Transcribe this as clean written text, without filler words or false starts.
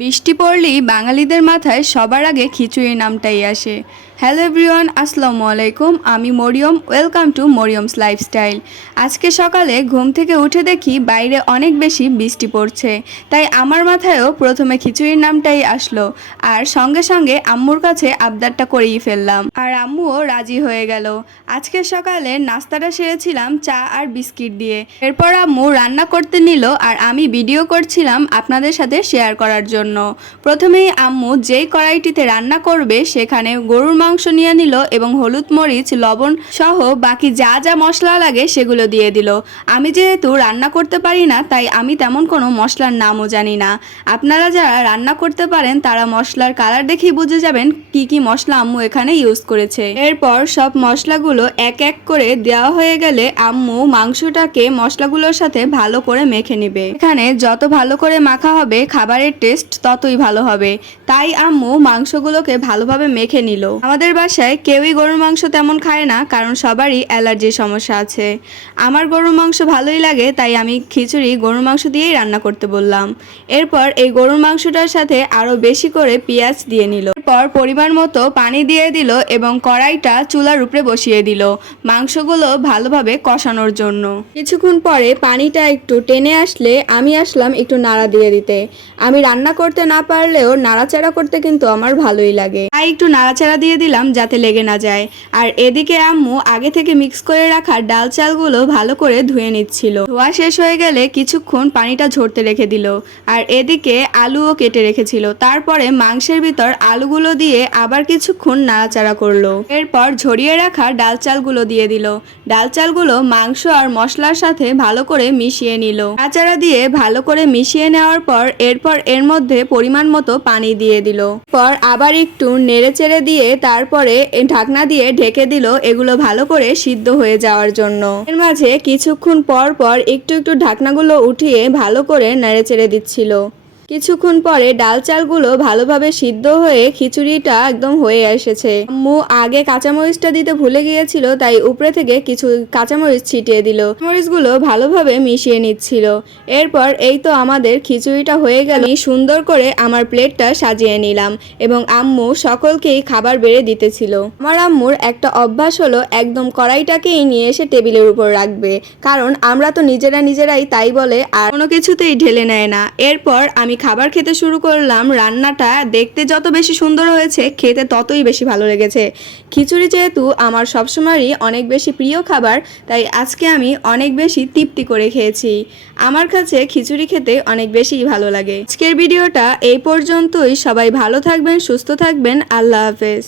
বৃষ্টি পড়লেই বাঙালিদের মাথায় সবার আগে খিচুড়ি নামটাই আসে। হ্যালো এভরিওয়ান, আসসালামু আলাইকুম। আমি মরিয়ম, ওয়েলকাম টু মরিয়মস লাইফস্টাইল। আজকে সকালে ঘুম থেকে উঠে দেখি বাইরে অনেক বেশি বৃষ্টি পড়ছে, তাই আমার মাথায়ও প্রথমে খিচুড়ির নামটাই আসলো। আর সঙ্গে সঙ্গে আম্মুর কাছে আবদারটা করেই ফেললাম, আর আম্মুও রাজি হয়ে গেল। আজকে সকালে নাস্তাটা সেরেছিলাম চা আর বিস্কিট দিয়ে। এরপর আম্মু রান্না করতে নিল আর আমি ভিডিও করছিলাম আপনাদের সাথে শেয়ার করার জন্য। প্রথমেই আম্মু যেই কড়াইটিতে রান্না করবে সেখানে গরুর মাংস নিয়ে নিল এবং হলুদ, মরিচ, লবণ সহ বাকি যা যা মশলা লাগে সেগুলো দিয়ে দিল। আমি যেহেতু রান্না করতে পারি না, তাই আমি তেমন কোনো মশলার নামও জানি না। আপনারা যারা রান্না করতে পারেন তারা মশলার কালার দেখেই বুঝে যাবেন কি কি মশলা আম্মু এখানে ইউজ করেছে। এরপর সব মশলাগুলো এক এক করে দেওয়া হয়ে গেলে আম্মু মাংসটাকে মশলাগুলোর সাথে ভালো করে মেখে নেবে। এখানে যত ভালো করে মাখা হবে খাবারের টেস্ট ততই ভালো হবে, তাই আম্মু মাংসগুলোকে ভালোভাবে মেখে নিল। আমাদের বাসায় কেউই গরুর মাংস তেমন খায় না, কারণ সবারই অ্যালার্জির সমস্যা আছে। আমার গরুর মাংস ভালোই লাগে, তাই আমি খিচুড়ি গরুর মাংস দিয়েই রান্না করতে বললাম। এরপর এই গরুর মাংসটার সাথে আরও বেশি করে পেঁয়াজ দিয়ে নিল। এরপর পরিমাণ মতো পানি দিয়ে দিল এবং কড়াইটা চুলার উপরে বসিয়ে দিল মাংসগুলো ভালোভাবে কষানোর জন্য। কিছুক্ষণ পরে পানিটা একটু টেনে আসলে আমি আসলাম একটু নাড়া দিয়ে দিতে। আমি রান্না করতে না পারলেও নাড়াচাড়া করতে কিন্তু আমার ভালোই লাগে, তাই একটু নাড়াচাড়া দিয়ে দিলাম যাতে লেগে না যায়। আর এদিকে আম্মু আগে থেকে মিক্স করে রাখা ডাল চালগুলো ভালো করে ধুয়ে নিচ্ছিল। ধোয়া শেষ হয়ে গেলে কিছুক্ষণ পানিটা ঝরতে রেখে দিল। আর এদিকে আলুও কেটে রেখেছিল। তারপরে মাংসের ভিতর আলুগুলো দিয়ে আবার কিছুক্ষণ নাড়াচাড়া করলো। এরপর ঝরিয়ে রাখা ডাল চালগুলো দিয়ে দিল। ডাল চালগুলো মাংস আর মশলার সাথে ভালো করে মিশিয়ে নিল। নাড়াচাড়া দিয়ে ভালো করে মিশিয়ে নেওয়ার পর এরপর এর মধ্যে পরিমাণ মতো পানি দিয়ে দিল। পর আবার একটু নেড়েচেড়ে দিয়ে তারপরে ঢাকনা দিয়ে ঢেকে দিল এগুলো ভালো করে সিদ্ধ হয়ে যাওয়ার জন্য। এর মাঝে কিছুক্ষণ পর পর একটু একটু ঢাকনাগুলো উঠিয়ে ভালো করে নেড়েচেড়ে দিচ্ছিল। কিছুক্ষণ পরে ডাল চালগুলো ভালোভাবে সিদ্ধ হয়ে খিচুড়িটা একদম হয়ে এসেছে। আম্মু আগে কাঁচামরিচটা দিতে ভুলে গিয়েছিল, তাই উপরে থেকে কিছু কাঁচামরিচ ছিটিয়ে দিল। মরিচগুলো ভালোভাবে মিশিয়ে নিচ্ছিল। এরপর এই তো আমাদের খিচুড়িটা হয়ে গেল। আমি সুন্দর করে আমার প্লেটটা সাজিয়ে নিলাম এবং আম্মু সকলকেই খাবার বেড়ে দিতেছিল। আমার আম্মুর একটা অভ্যাস হলো একদম কড়াইটাকেই নিয়ে এসে টেবিলের উপর রাখবে, কারণ আমরা তো নিজেরাই তাই বলে আর কোনো কিছুতেই ঢেলে নেয় না। এরপর আমি খাবার খেতে শুরু করলাম। রান্নাটা দেখতে যত বেশি সুন্দর হয়েছে খেতে ততই বেশি ভালো লেগেছে। খিচুড়ি যেহেতু আমার সবসময়ই অনেক বেশি প্রিয় খাবার, তাই আজকে আমি অনেক বেশি তৃপ্তি করে খেয়েছি। আমার কাছে খিচুড়ি খেতে অনেক বেশিই ভালো লাগে। আজকের ভিডিওটা এই পর্যন্তই। সবাই ভালো থাকবেন, সুস্থ থাকবেন। আল্লাহ হাফেজ।